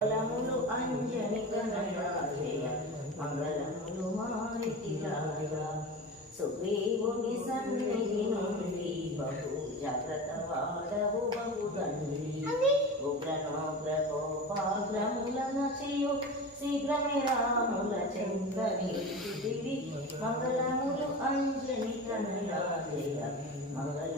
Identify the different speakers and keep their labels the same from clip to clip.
Speaker 1: మంగళములు అంజని కనరాజయ మంగళములు మారుతి రాజ సుగ్రీవుని సన్నిధి నుండి బహు జాగ్రత్త వాడవు బహు తండ్రి ఉగ్రనోగ్ర కోపాగ్రములను చేయు శీఘ్రమే రాముల దివి మంగళములు అంజని కనరాజయ మంగళములు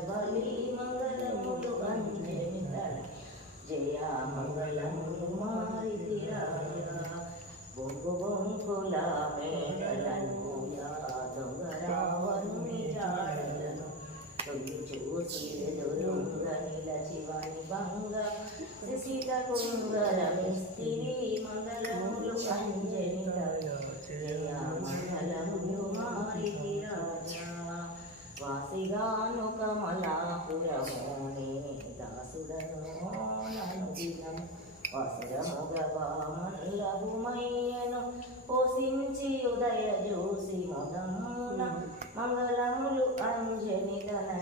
Speaker 1: బలి మంగళములు అంజని జయ మంగళములు మారిది రాజా బొంగు బొంకుల మేడలను దొంగరావను జాడలను తొలి చూసి ఎదురుంగ నిలచివాని భంగ సీత కుంగరమిస్తిరి మంగళములు అంజని జయ మంగళములు మారిది రాజా వాసిగాను కమలాపురమోనే దాసుడను నను దినం వసురముగవామల్లభుమయ్యను పోషించి ఉదయ జోసి మొదమున మంగళములు అంజని తనయా